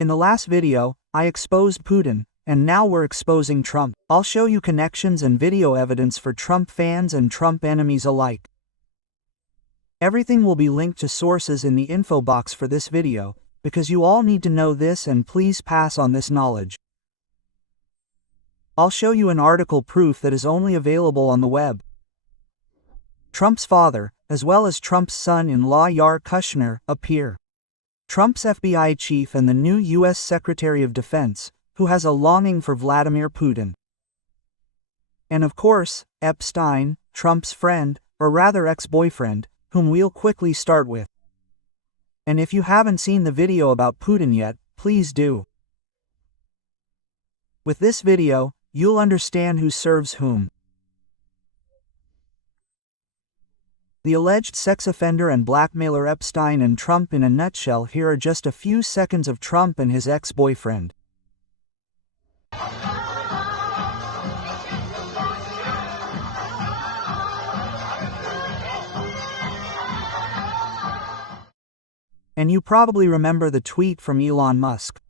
In the last video, I exposed Putin, and now we're exposing Trump. I'll show you connections and video evidence for Trump fans and Trump enemies alike. Everything will be linked to sources in the info box for this video, because you all need to know this and please pass on this knowledge. I'll show you an article proof that is only available on the web. Trump's father, as well as Trump's son-in-law Yair Kushner, appear. Trump's FBI chief and the new U.S. Secretary of Defense, who has a longing for Vladimir Putin. And of course, Epstein, Trump's friend, or rather ex-boyfriend, whom we'll quickly start with. And if you haven't seen the video about Putin yet, please do. With this video, you'll understand who serves whom. The alleged sex offender and blackmailer Epstein and Trump in a nutshell. Here are just a few seconds of Trump and his ex-boyfriend. And you probably remember the tweet from Elon Musk.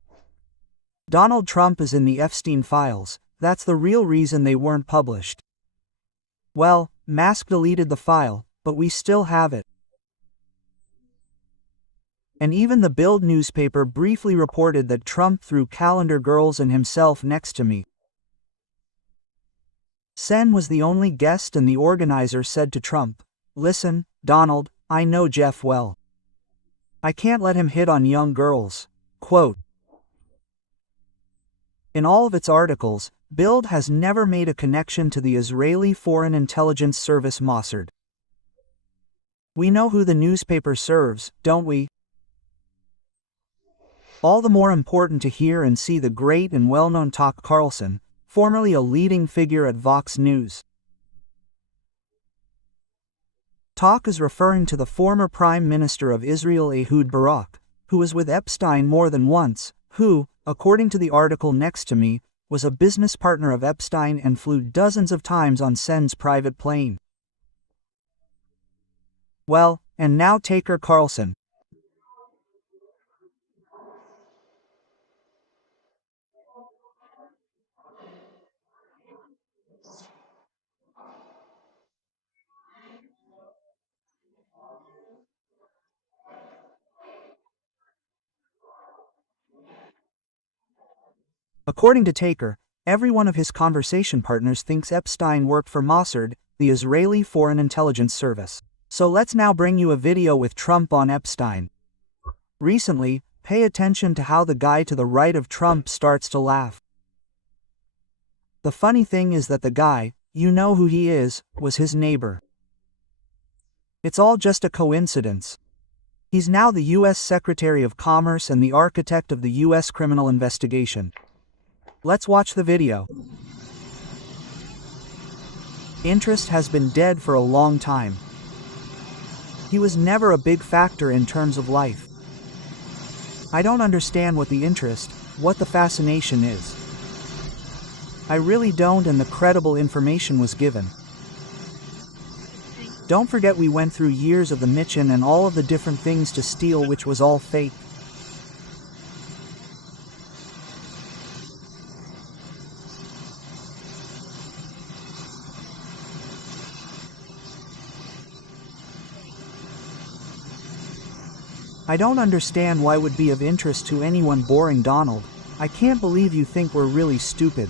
Donald Trump is in the Epstein files, that's the real reason they weren't published. Well, Musk deleted the file, but we still have it. And even the Bild newspaper briefly reported that Trump threw calendar girls and himself next to me. Sen was the only guest and the organizer said to Trump, "Listen, Donald, I know Jeff well. I can't let him hit on young girls." Quote. In all of its articles, Bild has never made a connection to the Israeli Foreign Intelligence Service Mossad. We know who the newspaper serves, don't we? All the more important to hear and see the great and well-known Tucker Carlson, formerly a leading figure at Vox News. Tucker is referring to the former Prime Minister of Israel Ehud Barak, who was with Epstein more than once, who, according to the article next to me, was a business partner of Epstein and flew dozens of times on Sen's private plane. Well, and now Tucker Carlson. According to Tucker, every one of his conversation partners thinks Epstein worked for Mossad, the Israeli Foreign Intelligence Service. So let's now bring you a video with Trump on Epstein. Recently, pay attention to how the guy to the right of Trump starts to laugh. The funny thing is that the guy, you know who he is, was his neighbor. It's all just a coincidence. He's now the U.S. Secretary of Commerce and the architect of the U.S. criminal investigation. Let's watch the video. Interest has been dead for a long time. He was never a big factor in terms of life. I don't understand what the interest, what the fascination is. I really don't, and the credible information was given. Don't forget we went through years of the Mitchin and all of the different things to steal, which was all fake. I don't understand why it would be of interest to anyone boring Donald. I can't believe you think we're really stupid.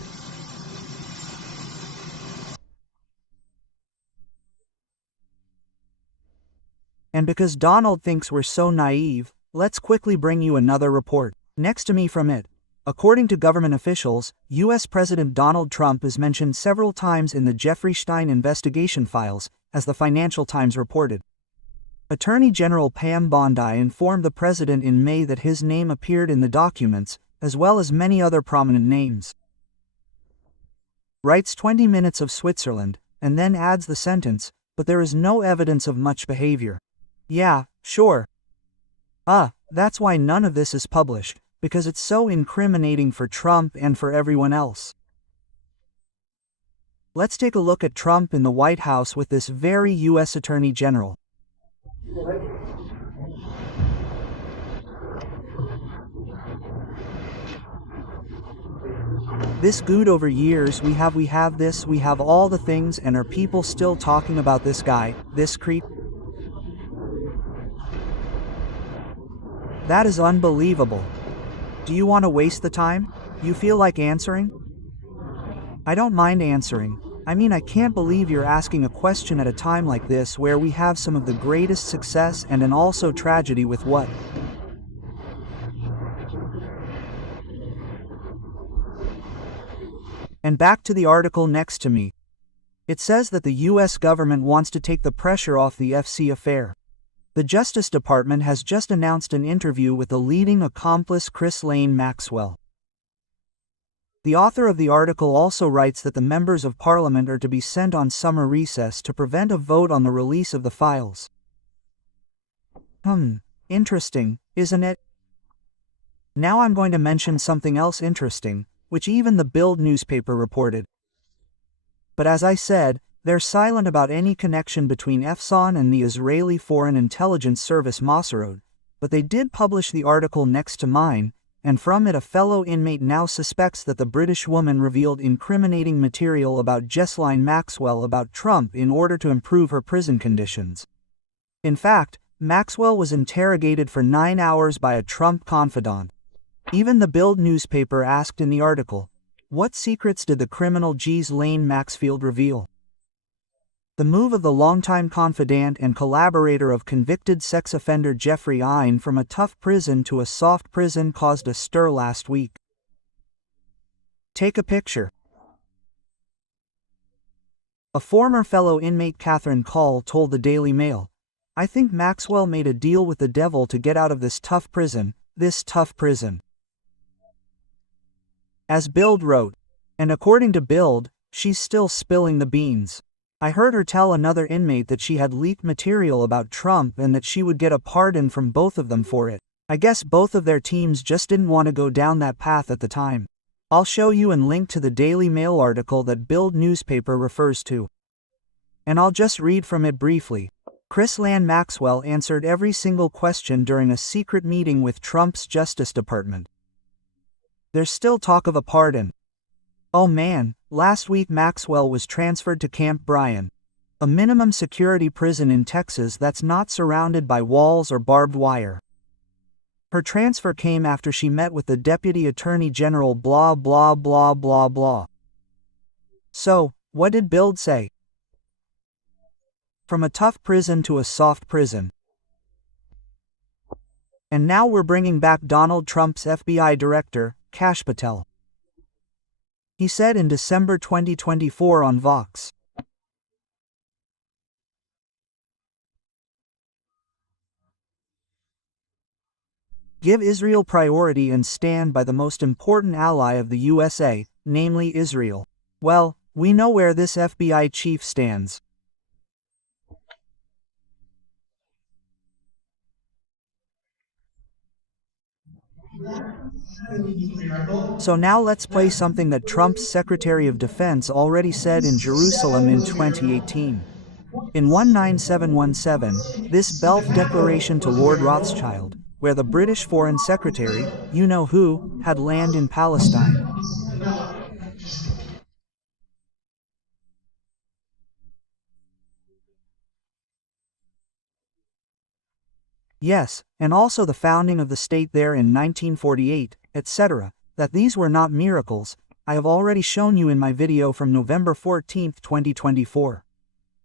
And because Donald thinks we're so naive, let's quickly bring you another report. Next to me from it. According to government officials, U.S. President Donald Trump is mentioned several times in the Jeffrey Epstein investigation files, as the Financial Times reported. Attorney General Pam Bondi informed the president in May that his name appeared in the documents, as well as many other prominent names. Writes 20 minutes of Switzerland, and then adds the sentence, but there is no evidence of much behavior. Yeah, sure. That's why none of this is published, because it's so incriminating for Trump and for everyone else. Let's take a look at Trump in the White House with this very U.S. Attorney General. This good over years we have this, we have all the things, and are people still talking about this guy, this creep? That is unbelievable. Do you want to waste the time? You feel like answering? I don't mind answering. I mean, I can't believe you're asking a question at a time like this where we have some of the greatest success and also tragedy with what? And back to the article next to me. It says that the US government wants to take the pressure off the FC affair. The Justice Department has just announced an interview with the leading accomplice Ghislaine Maxwell. The author of the article also writes that the members of Parliament are to be sent on summer recess to prevent a vote on the release of the files. Interesting, isn't it? Now I'm going to mention something else interesting, which even the Bild newspaper reported. But as I said, they're silent about any connection between Epstein and the Israeli Foreign Intelligence Service Mossad, but they did publish the article next to mine, and from it a fellow inmate now suspects that the British woman revealed incriminating material about Ghislaine Maxwell about Trump in order to improve her prison conditions. In fact, Maxwell was interrogated for 9 hours by a Trump confidant. Even the Bild newspaper asked in the article, what secrets did the criminal Ghislaine Maxwell reveal? The move of the longtime confidant and collaborator of convicted sex offender Jeffrey Ein from a tough prison to a soft prison caused a stir last week. Take a picture. A former fellow inmate Catherine Call told the Daily Mail, I think Maxwell made a deal with the devil to get out of this tough prison. As Bild wrote, and according to Bild, she's still spilling the beans. I heard her tell another inmate that she had leaked material about Trump and that she would get a pardon from both of them for it. I guess both of their teams just didn't want to go down that path at the time. I'll show you and link to the Daily Mail article that Bild newspaper refers to. And I'll just read from it briefly. Ghislaine Maxwell answered every single question during a secret meeting with Trump's Justice Department. There's still talk of a pardon. Oh man, last week Maxwell was transferred to Camp Bryan, a minimum security prison in Texas that's not surrounded by walls or barbed wire. Her transfer came after she met with the Deputy Attorney General blah blah blah blah blah. So, what did Bild say? From a tough prison to a soft prison. And now we're bringing back Donald Trump's FBI director, Kash Patel. He said in December 2024 on Vox. Give Israel priority and stand by the most important ally of the USA, namely Israel. Well, we know where this FBI chief stands. So now let's play something that Trump's Secretary of Defense already said in Jerusalem in 2018. In 19717, this Belf declaration to Lord Rothschild, where the British Foreign Secretary, you know who, had land in Palestine. Yes, and also the founding of the state there in 1948, etc., that these were not miracles, I have already shown you in my video from November 14, 2024.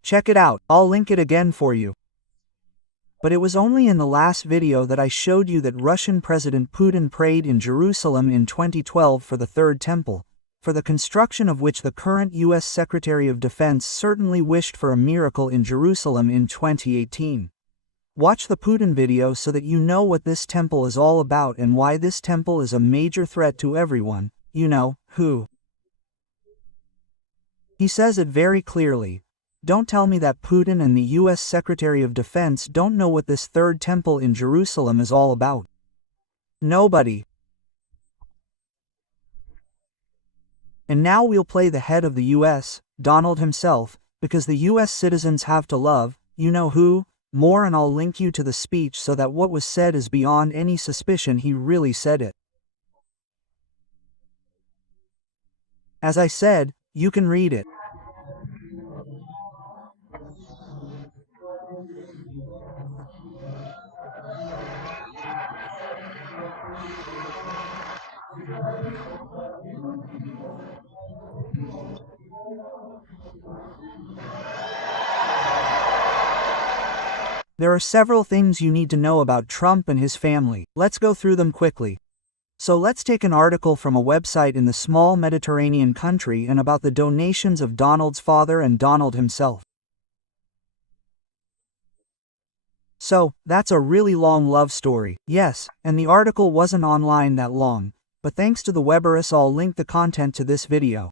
Check it out, I'll link it again for you. But it was only in the last video that I showed you that Russian President Putin prayed in Jerusalem in 2012 for the Third Temple, for the construction of which the current US Secretary of Defense certainly wished for a miracle in Jerusalem in 2018. Watch the Putin video so that you know what this temple is all about and why this temple is a major threat to everyone, you know, who. He says it very clearly. Don't tell me that Putin and the US Secretary of Defense don't know what this third temple in Jerusalem is all about. Nobody. And now we'll play the head of the US, Donald himself, because the US citizens have to love, you know who, more, and I'll link you to the speech so that what was said is beyond any suspicion he really said it. As I said, you can read it. There are several things you need to know about Trump and his family. Let's go through them quickly. So let's take an article from a website in the small Mediterranean country and about the donations of Donald's father and Donald himself. So, that's a really long love story. Yes, and the article wasn't online that long, but thanks to the Weberus I'll link the content to this video.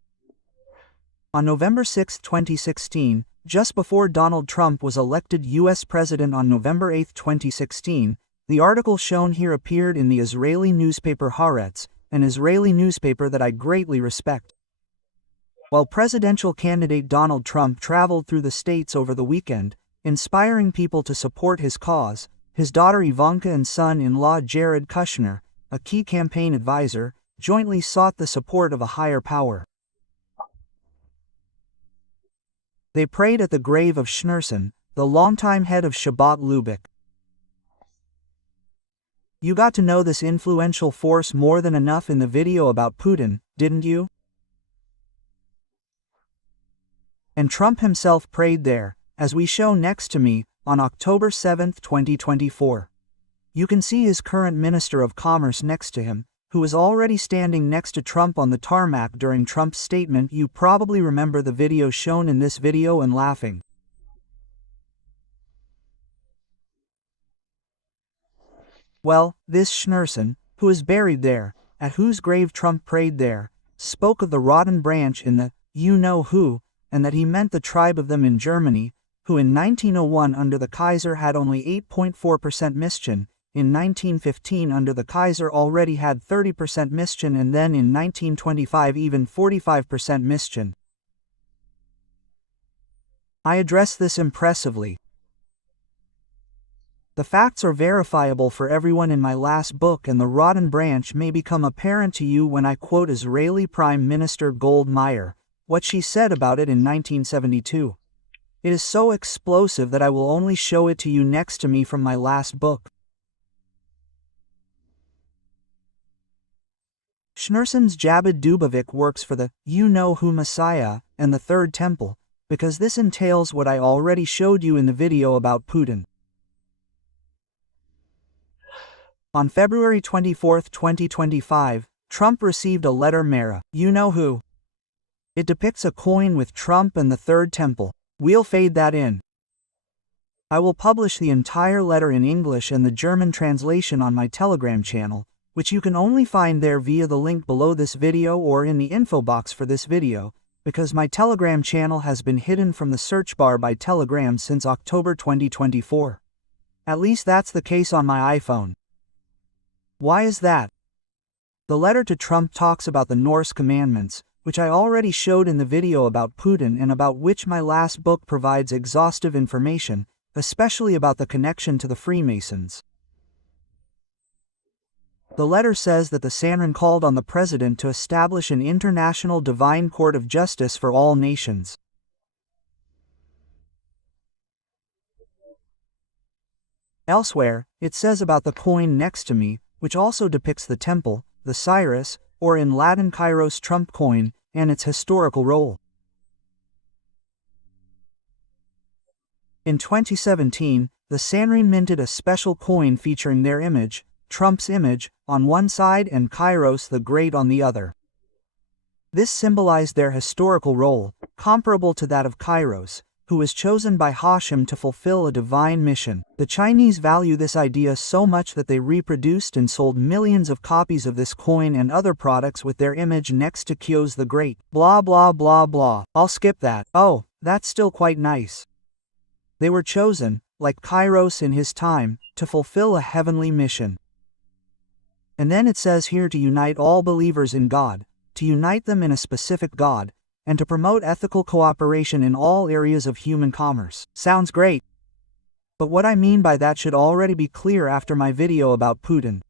On November 6, 2016, just before Donald Trump was elected U.S. President on November 8, 2016, the article shown here appeared in the Israeli newspaper Haaretz, an Israeli newspaper that I greatly respect. While presidential candidate Donald Trump traveled through the states over the weekend, inspiring people to support his cause, his daughter Ivanka and son-in-law Jared Kushner, a key campaign advisor, jointly sought the support of a higher power. They prayed at the grave of Schneerson, the longtime head of Shabbat Lubeck. You got to know this influential force more than enough in the video about Putin, didn't you? And Trump himself prayed there, as we show next to me, on October 7, 2024. You can see his current Minister of Commerce next to him, who was already standing next to Trump on the tarmac during Trump's statement. You probably remember the video shown in this video and laughing. Well, this Schneerson, who is buried there, at whose grave Trump prayed there, spoke of the rotten branch in the you-know-who, and that he meant the tribe of them in Germany, who in 1901 under the Kaiser had only 8.4% Mischen, in 1915 under the Kaiser already had 30% Mischen, and then in 1925 even 45% Mischen. I address this impressively. The facts are verifiable for everyone in my last book, and the rotten branch may become apparent to you when I quote Israeli Prime Minister Golda Meir, what she said about it in 1972. It is so explosive that I will only show it to you next to me from my last book. Schneerson's Jabed Dubovik works for the you-know-who Messiah and the Third Temple, because this entails what I already showed you in the video about Putin. On February 24, 2025, Trump received a letter Meir, you-know-who. It depicts a coin with Trump and the Third Temple. We'll fade that in. I will publish the entire letter in English and the German translation on my Telegram channel, which you can only find there via the link below this video or in the info box for this video, because my Telegram channel has been hidden from the search bar by Telegram since October 2024. At least that's the case on my iPhone. Why is that? The letter to Trump talks about the Norse commandments, which I already showed in the video about Putin and about which my last book provides exhaustive information, especially about the connection to the Freemasons. The letter says that the Sanhedrin called on the president to establish an international divine court of justice for all nations. Elsewhere, it says about the coin next to me, which also depicts the temple, the Cyrus, or in Latin Kairos Trump coin, and its historical role. In 2017, the Sanhedrin minted a special coin featuring their image, Trump's image, on one side and Kairos the Great on the other. This symbolized their historical role, comparable to that of Kairos, who was chosen by Hashem to fulfill a divine mission. The Chinese value this idea so much that they reproduced and sold millions of copies of this coin and other products with their image next to Kyo's the Great. Blah blah blah blah. I'll skip that. Oh, that's still quite nice. They were chosen, like Kairos in his time, to fulfill a heavenly mission. And then it says here to unite all believers in God, to unite them in a specific God, and to promote ethical cooperation in all areas of human commerce. Sounds great. But what I mean by that should already be clear after my video about Putin.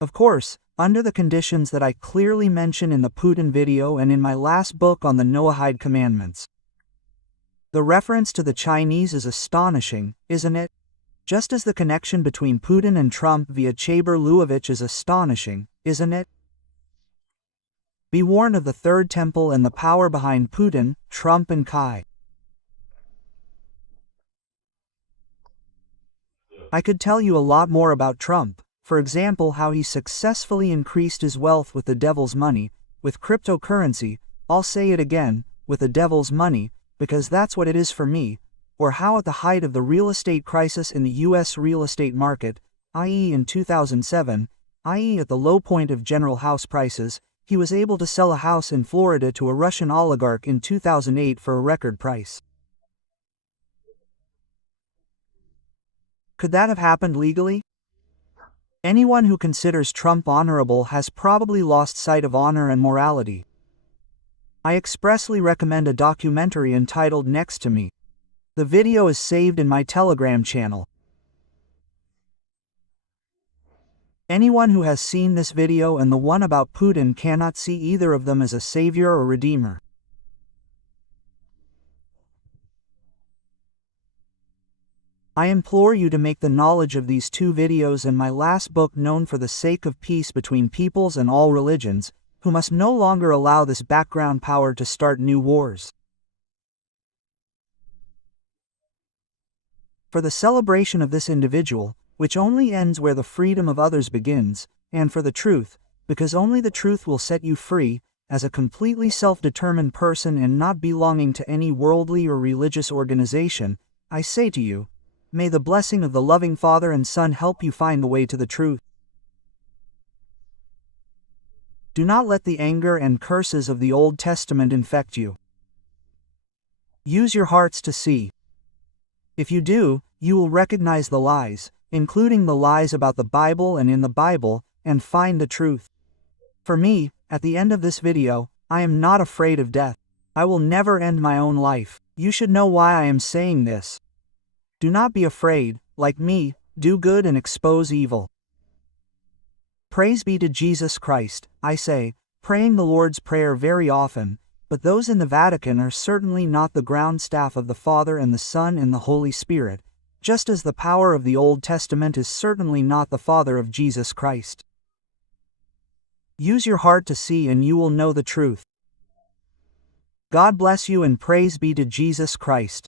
Of course, under the conditions that I clearly mention in the Putin video and in my last book on the Noahide commandments. The reference to the Chinese is astonishing, isn't it? Just as the connection between Putin and Trump via Chaber-Luevich is astonishing, isn't it? Be warned of the Third Temple and the power behind Putin, Trump and Kai. I could tell you a lot more about Trump, for example how he successfully increased his wealth with the devil's money, with cryptocurrency, I'll say it again, with the devil's money, because that's what it is for me, or how at the height of the real estate crisis in the US real estate market, i.e. in 2007, i.e. at the low point of general house prices, he was able to sell a house in Florida to a Russian oligarch in 2008 for a record price. Could that have happened legally? Anyone who considers Trump honorable has probably lost sight of honor and morality. I expressly recommend a documentary entitled Next to Me. The video is saved in my Telegram channel. Anyone who has seen this video and the one about Putin cannot see either of them as a savior or redeemer. I implore you to make the knowledge of these two videos and my last book known for the sake of peace between peoples and all religions, who must no longer allow this background power to start new wars. For the celebration of this individual, which only ends where the freedom of others begins, and for the truth, because only the truth will set you free, as a completely self-determined person and not belonging to any worldly or religious organization, I say to you, may the blessing of the loving Father and Son help you find the way to the truth. Do not let the anger and curses of the Old Testament infect you. Use your hearts to see. If you do, you will recognize the lies, including the lies about the Bible and in the Bible, and find the truth. For me, at the end of this video, I am not afraid of death. I will never end my own life. You should know why I am saying this. Do not be afraid, like me, do good and expose evil. Praise be to Jesus Christ, I say, praying the Lord's Prayer very often, but those in the Vatican are certainly not the ground staff of the Father and the Son and the Holy Spirit, just as the power of the Old Testament is certainly not the Father of Jesus Christ. Use your heart to see and you will know the truth. God bless you and praise be to Jesus Christ.